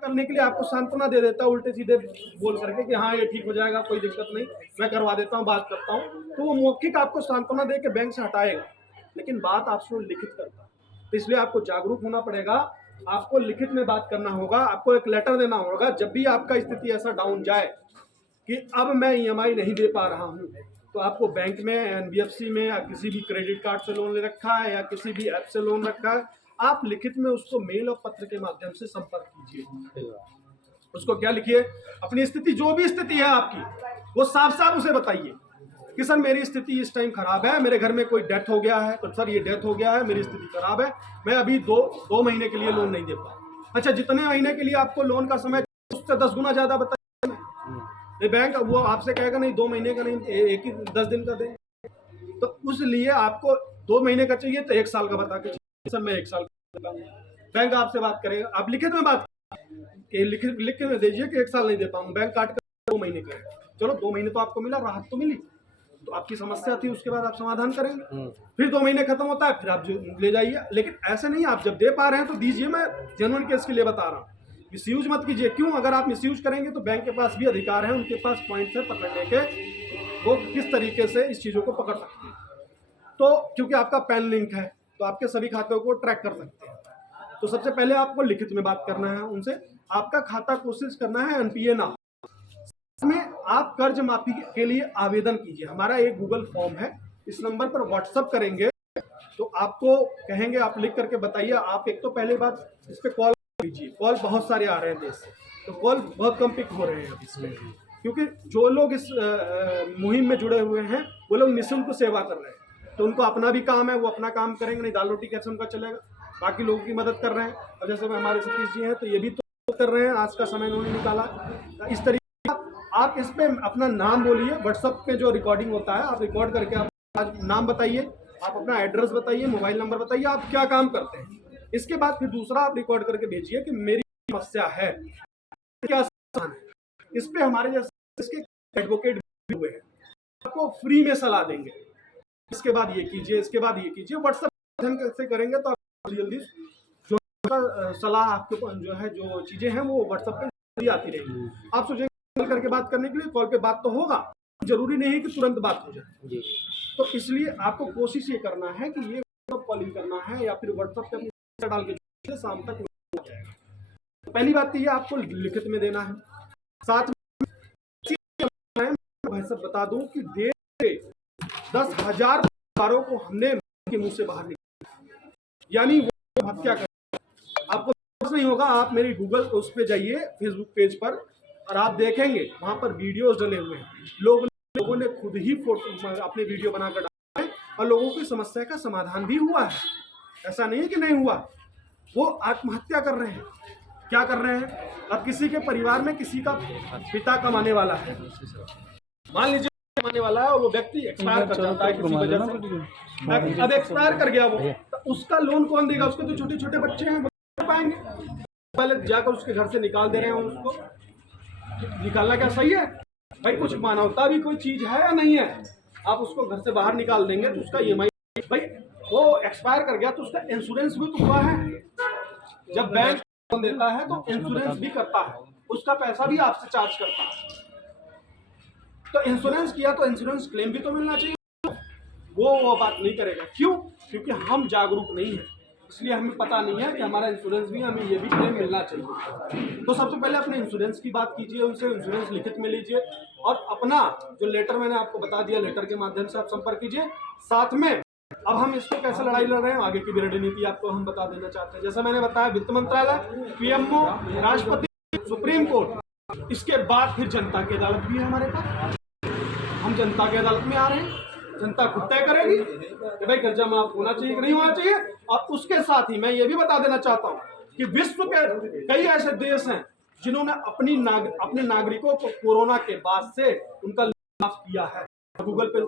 करने के लिए आपको सांत्वना दे देता है उल्टे सीधे बोल करके कि हाँ ये ठीक हो जाएगा, कोई दिक्कत नहीं, मैं करवा देता हूँ, बात करता हूँ, तो वो मौखिक आपको सांत्वना दे के बैंक से हटाएगा, लेकिन बात आपसे लिखित करता है। तो इसलिए आपको जागरूक होना पड़ेगा, आपको लिखित में बात करना होगा, आपको एक लेटर देना होगा। जब भी आपका स्थिति ऐसा डाउन जाए कि अब मैं ईएमआई नहीं दे पा रहा हूँ, तो आपको बैंक में, एनबीएफसी में, या किसी भी क्रेडिट कार्ड से लोन ले रखा है या किसी भी ऐप से लोन रखा है, आप लिखित में उसको मेल और पत्र के माध्यम से संपर्क कीजिए। उसको क्या लिखिए, अपनी स्थिति, जो भी स्थिति है आपकी, वो साफ साफ उसे बताइए कि सर मेरी स्थिति इस टाइम खराब है, मेरे घर में कोई डेथ हो गया है, तो सर ये डेथ हो गया है, मेरी स्थिति खराब है, मैं अभी दो महीने के लिए लोन नहीं दे पाऊँ। अच्छा, जितने महीने के लिए आपको लोन का समय, उससे 10 गुना ज्यादा बताइए। बैंक वो आपसे कहेगा नहीं 2 महीने का नहीं, एक ही 10 दिन का दे, तो उसलिए आपको 2 महीने का चाहिए तो 1 साल का बता के सर मैं 1 साल का। बैंक आपसे बात करेगा, आप लिखित में बात लिख के दीजिए कि 1 साल नहीं दे पाऊँ, बैंक काट कर 2 महीने का, चलो 2 महीने तो आपको मिला, राहत तो मिली, तो आपकी समस्या थी, उसके बाद आप समाधान करेंगे। फिर 2 महीने खत्म होता है, फिर आप ले जाइए, लेकिन ऐसे नहीं, आप जब दे पा रहे हैं तो दीजिए। मैं जेन्युइन केस के लिए बता रहा हूँ, मिसयूज मत कीजिए। क्यों? अगर आप मिसयूज करेंगे तो बैंक के पास भी अधिकार है, उनके पास पॉइंट है पकड़ने के, वो किस तरीके से इस चीज़ों को पकड़ सकते हैं। तो क्योंकि आपका पैन लिंक है, तो आपके सभी खातों को ट्रैक कर सकते हैं। तो सबसे पहले आपको लिखित में बात करना है उनसे, आपका खाता कोशिश करना है एनपीए ना में। आप कर्ज माफी के लिए आवेदन कीजिए, हमारा एक गूगल फॉर्म है, इस नंबर पर व्हाट्सएप करेंगे तो आपको कहेंगे, आप लिख करके बताइए। आप एक तो पहले बात इस पर कॉल कीजिए, कॉल बहुत सारे आ रहे हैं देश से, तो कॉल बहुत कम पिक हो रहे हैं इसमें, क्योंकि जो लोग इस मुहिम में जुड़े हुए हैं वो लोग निःशुल्क सेवा कर रहे हैं, तो उनको अपना भी काम है, वो अपना काम करेंगे, नहीं दाल रोटी कैसे उनका चलेगा, बाकी लोगों की मदद कर रहे हैं। और जैसे हमारे सतीश जी हैं तो ये भी तो कर रहे हैं, आज का समय उन्होंने निकाला। इस तरीके आप इस पे अपना नाम बोलिए, व्हाट्सएप पे जो रिकॉर्डिंग होता है आप रिकॉर्ड करके आप नाम बताइए, आप अपना एड्रेस बताइए, मोबाइल नंबर बताइए, आप क्या काम करते हैं। इसके बाद फिर दूसरा आप रिकॉर्ड करके भेजिए कि मेरी समस्या है, क्या समाधान है। इस पे हमारे जैसे इसके एडवोकेट भी हुए हैं, आपको फ्री में सलाह देंगे, इसके बाद ये कीजिए, इसके बाद ये कीजिए। व्हाट्सएप से करेंगे तो आप जल्दी जो सलाह आपके जो है, जो चीजें हैं वो व्हाट्सएप पे आती रहेगी। आप सोचेंगे कॉल करके बात करने के लिए, कॉल पे बात तो होगा, जरूरी नहीं है कि तुरंत बात हो जाए। तो इसलिए आपको कोशिश ये करना है कि ये कॉलिंग करना है या फिर व्हाट्सएप पे अपनी डाल के शाम तक हो जाएगा। तो पहली बात तो ये आपको लिखित में देना है। साथ में भाई साहब बता दूं कि देश के 10,000 परिवारों को हमने के मुंह से बाहर निकाला, यानी वो हत्या कर। आपको नहीं होगा, आप मेरी गूगल उस पे जाइए, फेसबुक पेज पर, और आप देखेंगे वहां पर वीडियोस डले हुए हैं, लोगों ने खुद ही फोटो अपने वीडियो बनाकर डाले हैं, और लोगों की समस्या का समाधान भी हुआ है। ऐसा नहीं है कि नहीं हुआ, वो आत्महत्या कर रहे हैं। क्या कर रहे हैं? अब किसी के परिवार में किसी का पिता कमाने वाला है, मान लीजिए कमाने वाला है, और वो व्यक्ति एक्सपायर कर जाता है किसी वजह से, अब एक्सपायर कर गया वो, तो उसका लोन कौन देगा? उसके तो छोटे छोटे बच्चे हैं, पाएंगे, पहले जाकर उसके घर से निकाल दे रहे हैं। उसको निकालना क्या सही है भाई? कुछ मानवता भी कोई चीज है या नहीं है? आप उसको घर से बाहर निकाल देंगे तो उसका ईएमआई, भाई वो एक्सपायर कर गया तो उसका इंश्योरेंस भी तो हुआ है। जब बैंक लोन देता है तो इंश्योरेंस भी करता है, उसका पैसा भी आपसे चार्ज करता है। तो इंश्योरेंस किया तो इंश्योरेंस क्लेम भी तो मिलना चाहिए। वो बात नहीं करेगा, क्यों? क्योंकि हम जागरूक नहीं है, इसलिए हमें पता नहीं है कि हमारा इंश्योरेंस भी, हमें ये भी क्लेम मिलना चाहिए। तो सबसे पहले अपने इंश्योरेंस की बात कीजिए उनसे, इंश्योरेंस लिखित में लीजिए, और अपना जो लेटर मैंने आपको बता दिया, लेटर के माध्यम से आप संपर्क कीजिए। साथ में अब हम इसको कैसे लड़ाई लड़ रहे हैं, आगे की भी रणनीति आपको हम बता देना चाहते हैं। जैसा मैंने बताया, वित्त मंत्रालय, पीएमओ, राष्ट्रपति, सुप्रीम कोर्ट, इसके बाद फिर जनता की अदालत भी है हमारे पास। हम जनता की अदालत में आ रहे हैं, जनता खुद तय करेगी कि भाई कर्जा माफ होना चाहिए कि नहीं होना चाहिए। और उसके साथ ही मैं ये भी बता देना चाहता हूं कि विश्व के कई ऐसे देश हैं जिन्होंने अपने नागरिकों को कोरोना के बाद से उनका माफ किया है। गूगल पे